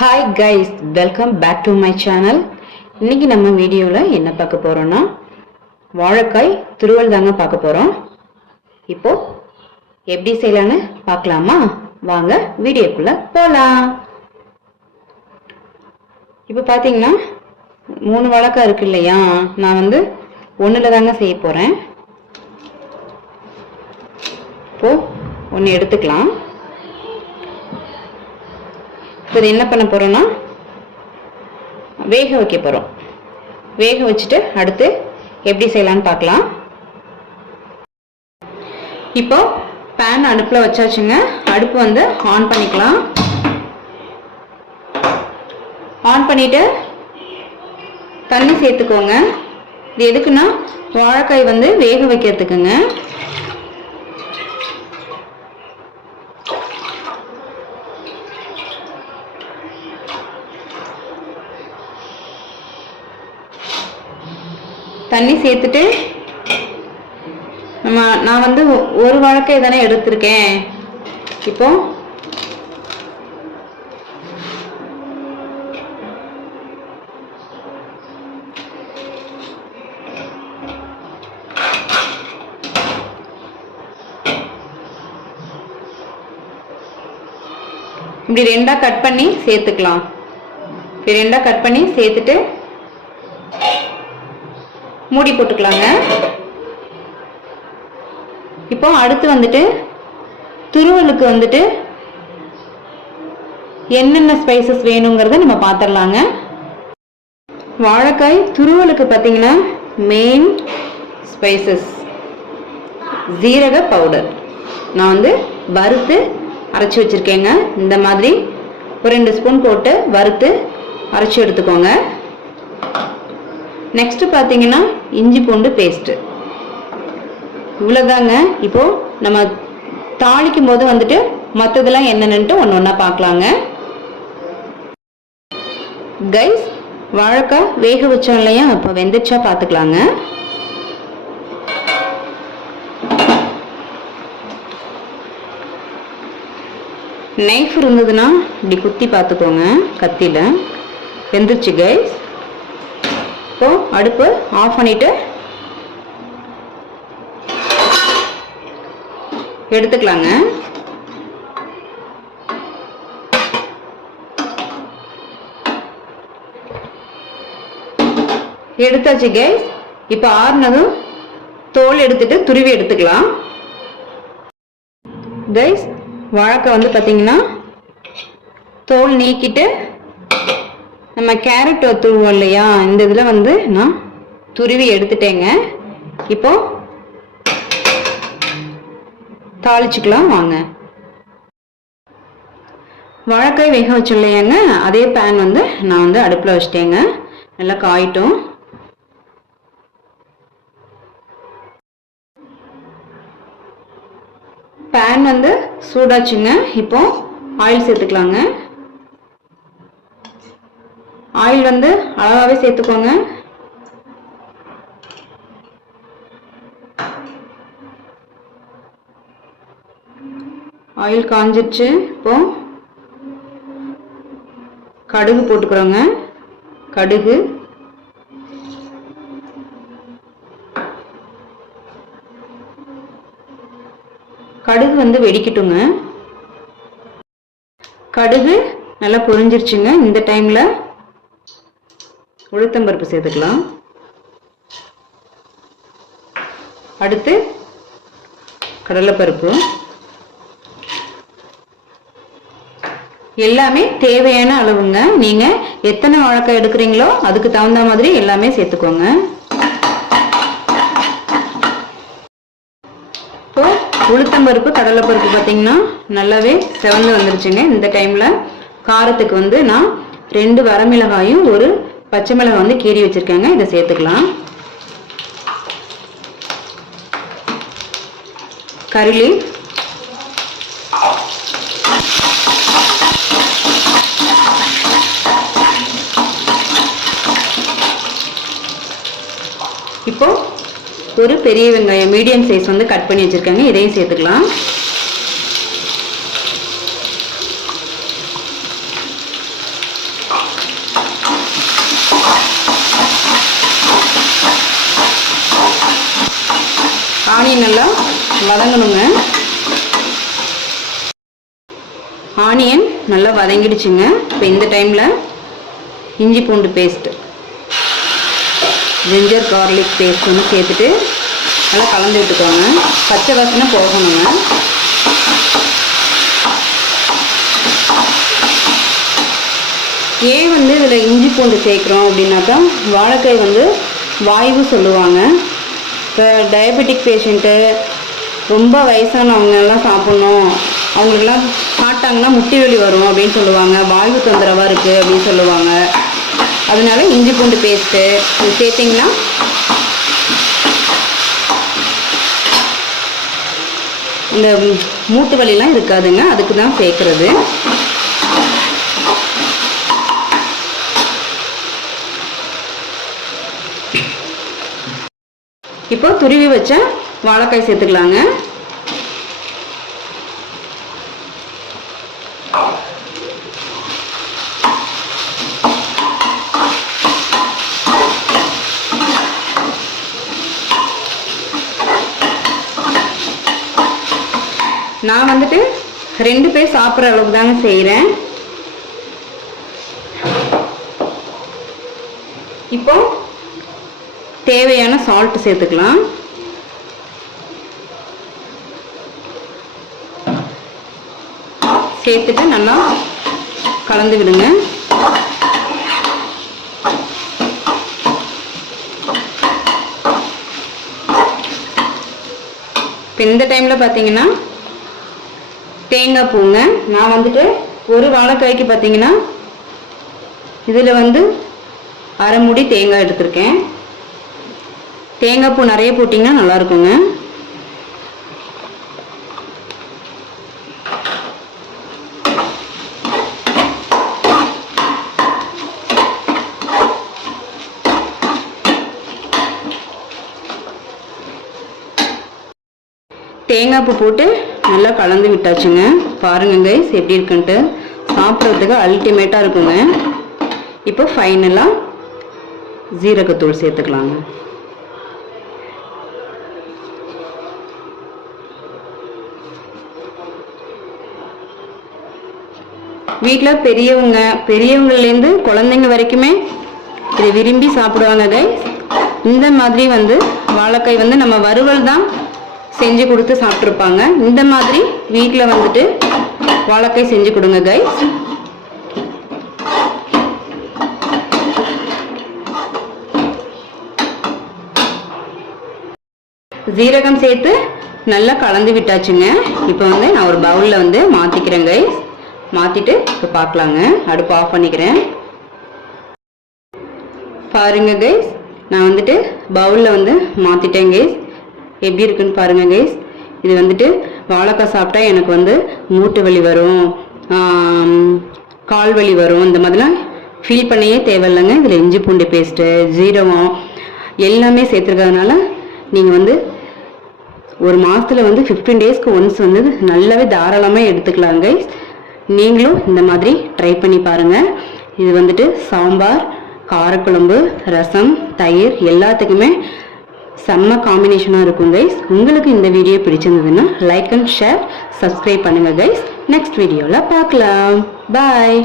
Hi guys, welcome back to my channel. இன்னைக்கு நம்ம வீடியோவில் என்ன பார்க்க போகிறோன்னா வாழைக்காய் துருவல் தாங்க பார்க்க போகிறோம். இப்போ எப்படி செய்யலான்னு பார்க்கலாமா? வாங்க வீடியோக்குள்ளே போகலாம். இப்போ பார்த்தீங்கன்னா 3 வாழைக்காய் இருக்கு இல்லையா, நான் வந்து 1 தாங்க செய்ய போகிறேன். இப்போ 1 எடுத்துக்கலாம். இப்போ என்ன பண்ண போகிறோன்னா வேக வைக்க போகிறோம். வேக வச்சுட்டு அடுத்து எப்படி செய்யலான்னு பார்க்கலாம். இப்போ பேன் அடுப்பில் வச்சாச்சுங்க. அடுப்பு வந்து ஆன் பண்ணிக்கலாம். ஆன் பண்ணிவிட்டு தண்ணி சேர்த்துக்கோங்க. இது எதுக்குன்னா வாழைக்காய் வந்து வேக வைக்கிறதுக்குங்க. தண்ணி சேர்த்துட்டு நான் வந்து 1 வாழைக்காய் தானே எடுத்திருக்கேன். இப்போ இப்படி 2ஆ கட் பண்ணி சேர்த்துக்கலாம். இப்படி 2ஆ கட் பண்ணி சேர்த்துட்டு மூடி போட்டுக்கலாங்க. இப்போ அடுத்து வந்துட்டு துருவலுக்கு வந்துட்டு என்னென்ன ஸ்பைசஸ் வேணுங்கிறத நம்ம பார்த்துடலாங்க. வாழைக்காய் துருவலுக்கு பார்த்தீங்கன்னா மெயின் ஸ்பைசஸ் ஜீரக பவுடர். நான் வந்து வறுத்து அரைச்சி வச்சுருக்கேங்க. இந்த மாதிரி ஒரு 2 ஸ்பூன் போட்டு வறுத்து அரைச்சி எடுத்துக்கோங்க. நெக்ஸ்ட் பார்த்தீங்கன்னா இஞ்சி பூண்டு பேஸ்ட்டு. இவ்வளோதாங்க. இப்போ நம்ம தாளிக்கும் போது வந்துட்டு மற்றதெல்லாம் என்னென்னு ஒன்றா பார்க்கலாங்க. கைஸ், வாழைக்காய் வேக வச்சோம் இல்லையா, இப்போ வெந்துச்சா பார்த்துக்கலாங்க. நைஃப் இருந்ததுன்னா இப்படி குத்தி பார்த்துக்கோங்க கத்தியில். வெந்துருச்சு கைஸ். இப்போ அடுப்பு ஆஃப் பண்ணிட்டு எடுத்துக்கலாங்க. எடுத்தாச்சு கைஸ். இப்போ ஆறுனதும் தோல் எடுத்துட்டு துருவி எடுத்துக்கலாம். கைஸ், வாழைக்காய் வந்து பார்த்தீங்கன்னா தோல் நீக்கிட்டு நம்ம கேரட் துருவோம் இல்லையா, இந்த இதில் வந்து நான் துருவி எடுத்துட்டேங்க. இப்போ தாளிச்சுக்கலாம் வாங்க. வாழைக்காய் வேக வச்சோம் இல்லையாங்க, அதே பேன் வந்து நான் வந்து அடுப்பில் வச்சுட்டேங்க. நல்லா காயிட்டும். பேன் வந்து சூடாச்சுங்க. இப்போ ஆயில் சேர்த்துக்கலாங்க. ஆயில் வந்து அளவாகவே சேர்த்துக்கோங்க. ஆயில் காஞ்சிருச்சு. இப்போ கடுகு போட்டுக்கிறோங்க. கடுகு, கடுகு வந்து வெடிக்கட்டுங்க. கடுகு நல்லா பொரிஞ்சிருச்சுங்க. இந்த டைம்ல உளுத்தம்பருப்பு சேர்த்துக்கலாம். அடுத்து கடலைப்பருப்பு. எல்லாமே தேவையான அளவுங்க. நீங்க எத்தனை வாழைக்காய் எடுக்கிறீங்களோ அதுக்கு தகுந்த மாதிரி எல்லாமே சேர்த்துக்கோங்க. இப்போ உளுத்தம்பருப்பு கடலைப்பருப்பு பார்த்தீங்கன்னா நல்லாவே செவந்து வந்துருச்சுங்க. இந்த டைம்ல காரத்துக்கு வந்து நான் 2 வரமிளகாயும் 1 பச்சை மிளகாய் வந்து கீறி வச்சிருக்கேங்க. இதை சேர்த்துக்கலாம். கருளி, இப்போ ஒரு பெரிய வெங்காயம் மீடியம் சைஸ் வந்து கட் பண்ணி வச்சிருக்கேங்க. இதையும் சேர்த்துக்கலாம். ஆனியன் நல்லா வதங்கணுங்க. ஆனியன் நல்லா வதங்கிடுச்சுங்க. இப்போ இந்த டைமில் இஞ்சி பூண்டு பேஸ்ட்டு, ஜிஞ்சர் கார்லிக் பேஸ்ட் ஒன்று சேர்த்துட்டு நல்லா கலந்து விட்டுக்கோங்க. பச்சை வாசனை போகணுங்க. ஏன் வந்து இதில் இஞ்சி பூண்டு சேர்க்குறோம் அப்படின்னாக்கா, வாழைக்காய் வந்து வாய்வு சொல்லுவாங்க. இப்போ டயபெட்டிக் பேஷண்ட்டு, ரொம்ப வயசானவங்க எல்லாம் சாப்பிட்ணும், அவங்களுக்கெல்லாம் சாப்பிட்டாங்கன்னா முட்டி வலி வரும் அப்படின்னு சொல்லுவாங்க, வாய்வு தொந்தரவாக இருக்குது அப்படின்னு சொல்லுவாங்க. அதனால இஞ்சி பூண்டு பேஸ்ட்டு இது சேர்த்திங்கன்னா இந்த மூட்டு வலிலாம் இருக்காதுங்க. அதுக்கு தான் சேர்க்குறது. இப்போ துருவி வச்ச வாழைக்காய் சேர்த்துக்கலாங்க. நான் வந்துட்டு 2 பேர் சாப்பிட்ற அளவுக்கு தாங்க செய்கிறேன். இப்போ தேவையான சால்ட் சேர்த்துக்கலாம். சேர்த்துட்டு நல்லா கலந்து விடுங்க. இப்போ இந்த டைமில் பார்த்தீங்கன்னா தேங்காய் பூங்க. நான் வந்துட்டு ஒரு வாழைக்காய்க்கு பார்த்தீங்கன்னா இதில் வந்து அரை மூடி தேங்காய் எடுத்திருக்கேன். தேங்காய் பூ நிறைய போட்டிங்கன்னா நல்லாயிருக்குங்க. தேங்காய் பூ போட்டு நல்லா கலந்து விட்டாச்சுங்க. பாருங்க கைஸ் எப்படி இருக்குன்ட்டு. சாப்பிட்றதுக்கு அல்டிமேட்டாக இருக்குங்க. இப்போ ஃபைனலாக ஜீரகத்தூள் சேர்த்துக்கலாங்க. வீட்டில் பெரியவங்கலேருந்து குழந்தைங்க வரைக்குமே இதை விரும்பி சாப்பிடுவாங்க கைஸ். இந்த மாதிரி வந்து வாழைக்காய் வந்து நம்ம வறுவல் தான் செஞ்சு கொடுத்து சாப்பிட்ருப்பாங்க. இந்த மாதிரி வீட்டில் வந்துட்டு வாழைக்காய் செஞ்சு கொடுங்க கைஸ். ஜீரகம் சேர்த்து நல்லா கலந்து விட்டாச்சுங்க. இப்போ வந்து நான் ஒரு பவுலில் வந்து மாற்றிக்கிறேன் கைஸ். மாற்றிட்டு இப்போ பார்க்கலாங்க. அடுப்பு ஆஃப் பண்ணிக்கிறேன். பாருங்க கைஸ், நான் வந்துட்டு பவுலில் வந்து மாற்றிட்டேன் கைஸ். எப்படி இருக்குன்னு பாருங்க கைஸ். இது வந்துட்டு வாழைக்காய் சாப்பிட்டா எனக்கு வந்து மூட்டு வலி வரும், கால் வலி வரும், இந்த மாதிரிலாம் ஃபீல் பண்ணியே தேவையில்லைங்க. இதில் இஞ்சி பூண்டு பேஸ்ட்டு, ஜீரகம் எல்லாமே சேர்த்துருக்கிறதுனால நீங்கள் வந்து ஒரு மாதத்தில் வந்து 15 டேஸ்க்கு ஒன்ஸ் வந்து நல்லாவே தாராளமாக எடுத்துக்கலாம் கைஸ். நீங்களும் இந்த மாதிரி ட்ரை பண்ணி பாருங்கள். இது வந்துட்டு சாம்பார், காரக்குழம்பு, ரசம், தயிர் எல்லாத்துக்குமே செம்ம காம்பினேஷனாக இருக்கும் கைஸ். உங்களுக்கு இந்த வீடியோ பிடிச்சிருந்ததுன்னா லைக் அண்ட் ஷேர், சப்ஸ்கிரைப் பண்ணுங்கள் கைஸ். நெக்ஸ்ட் வீடியோவில் பார்க்கலாம். பாய்.